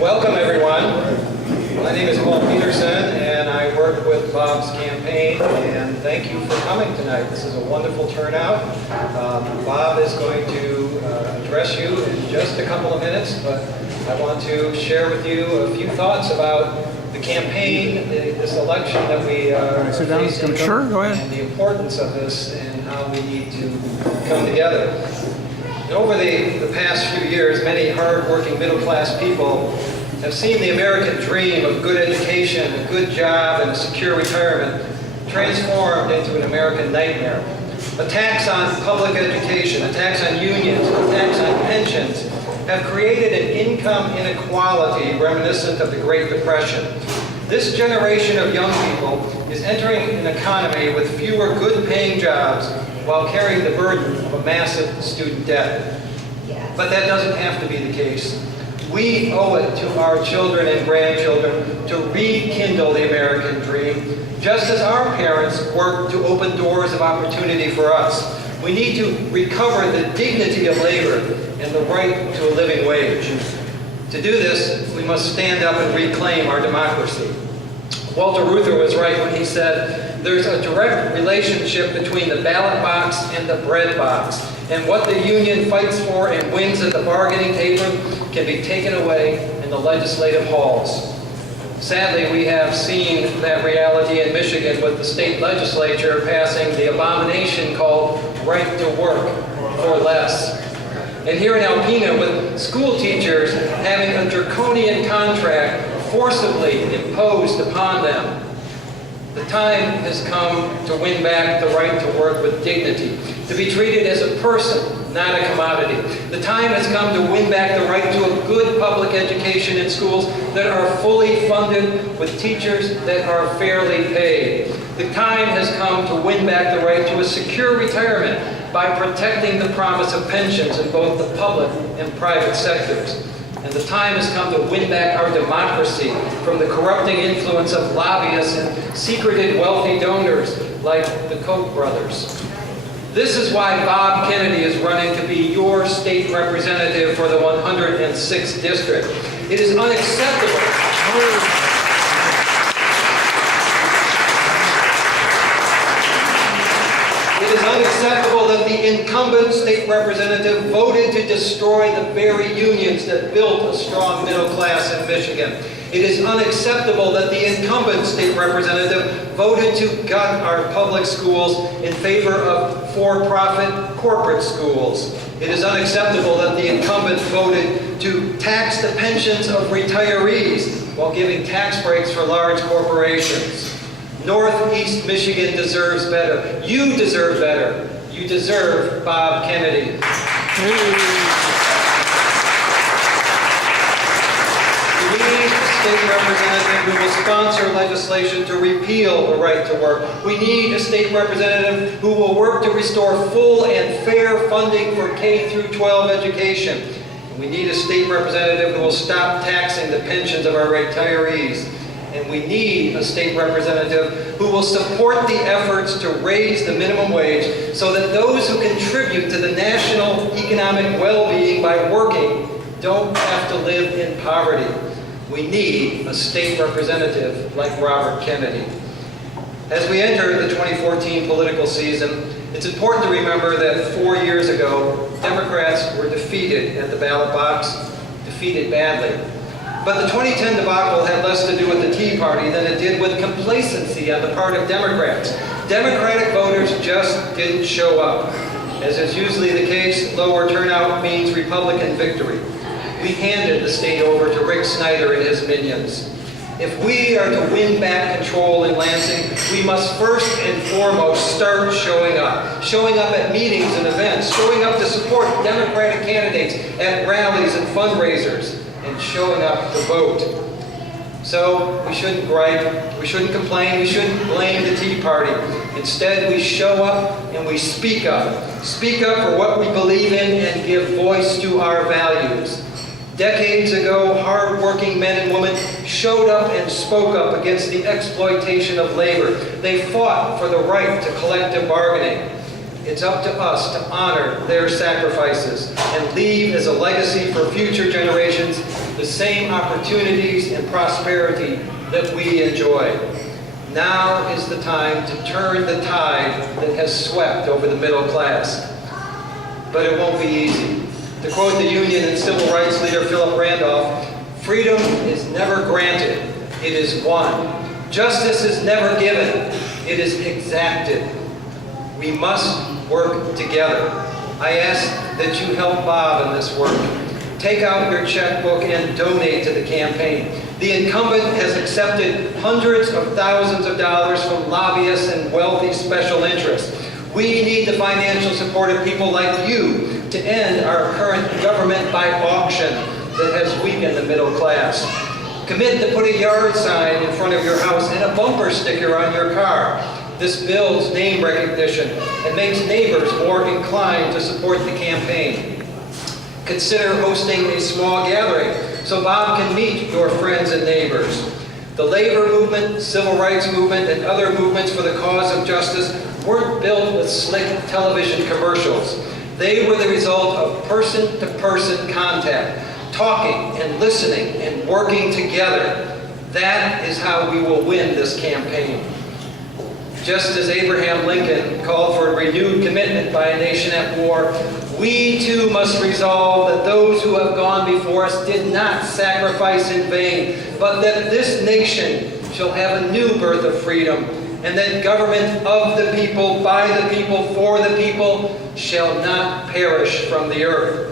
Welcome, everyone. My name is Bob Peterson, and I work with Bob's campaign, and thank you for coming tonight. This is a wonderful turnout. Bob is going to address you in just a couple of minutes, but I want to share with you a few thoughts about the campaign, this election that we are facing, Sure, go ahead. and the importance of this and how we need to come together. And over the past few years, many hard-working middle-class people have seen the American dream of good education, a good job, and a secure retirement transformed into an American nightmare. Attacks on public education, attacks on unions, attacks on pensions have created an income inequality reminiscent of the Great Depression. This generation of young people is entering an economy with fewer good-paying jobs while carrying the burden of a massive student debt. But that doesn't have to be the case. We owe it to our children and grandchildren to rekindle the American dream, just as our parents worked to open doors of opportunity for us. We need to recover the dignity of labor and the right to a living wage. To do this, we must stand up and reclaim our democracy. Walter Reuther was right when he said, "There's a direct relationship between the ballot box and the bread box, and what the union fights for and wins at the bargaining table can be taken away in the legislative halls." Sadly, we have seen that reality in Michigan with the state legislature passing the abomination called right to work for less. And here in Alpena, with school teachers having a draconian contract forcibly imposed upon them. The time has come to win back the right to work with dignity, to be treated as a person, not a commodity. The time has come to win back the right to a good public education in schools that are fully funded with teachers that are fairly paid. The time has come to win back the right to a secure retirement by protecting the promise of pensions in both the public and private sectors. And the time has come to win back our democracy from the corrupting influence of lobbyists and secreted wealthy donors like the Koch brothers. This is why Bob Kewnnedy is running to be your state representative for the 106th district. It is unacceptable. It is unacceptable that the incumbent state representative voted to destroy the very unions that built a strong middle class in Michigan. It is unacceptable that the incumbent state representative voted to gut our public schools in favor of for-profit corporate schools. It is unacceptable that the incumbent voted to tax the pensions of retirees while giving tax breaks for large corporations. Northeast Michigan deserves better. You deserve better. You deserve Bob Kewnnedy. We need a state representative who will sponsor legislation to repeal the right to work. We need a state representative who will work to restore full and fair funding for K through 12 education. And we need a state representative who will stop taxing the pensions of our retirees. And we need a state representative who will support the efforts to raise the minimum wage so that those who contribute to the national economic well-being by working don't have to live in poverty. We need a state representative like Robert Kennedy. As we enter the 2014 political season, it's important to remember that 4 years ago, Democrats were defeated at the ballot box, defeated badly. But the 2010 debacle had less to do with the Tea Party than it did with complacency on the part of Democrats. Democratic voters just didn't show up. As is usually the case, lower turnout means Republican victory. We handed the state over to Rick Snyder and his minions. If we are to win back control in Lansing, we must first and foremost start showing up. Showing up at meetings and events, showing up to support Democratic candidates at rallies and fundraisers, and showing up to vote. So we shouldn't gripe, we shouldn't complain, we shouldn't blame the Tea Party. Instead, we show up and we speak up. Speak up for what we believe in and give voice to our values. Decades ago, hard-working men and women showed up and spoke up against the exploitation of labor. They fought for the right to collective bargaining. It's up to us to honor their sacrifices and leave as a legacy for future generations the same opportunities and prosperity that we enjoy. Now is the time to turn the tide that has swept over the middle class. But it won't be easy. To quote the Union and Civil Rights leader Philip Randolph, freedom is never granted, it is won. Justice is never given, it is exacted. We must work together. I ask that you help Bob in this work. Take out your checkbook and donate to the campaign. The incumbent has accepted hundreds of thousands of dollars from lobbyists and wealthy special interests. We need the financial support of people like you to end our current government by auction that has weakened the middle class. Commit to put a yard sign in front of your house and a bumper sticker on your car. This builds name recognition and makes neighbors more inclined to support the campaign. Consider hosting a small gathering so Bob can meet your friends and neighbors. The labor movement, civil rights movement, and other movements for the cause of justice weren't built with slick television commercials. They were the result of person-to-person contact, talking and listening and working together. That is how we will win this campaign. Just as Abraham Lincoln called for a renewed commitment by a nation at war, we too must resolve that those who have gone before us did not sacrifice in vain, but that this nation shall have a new birth of freedom, and that government of the people, by the people, for the people, shall not perish from the earth.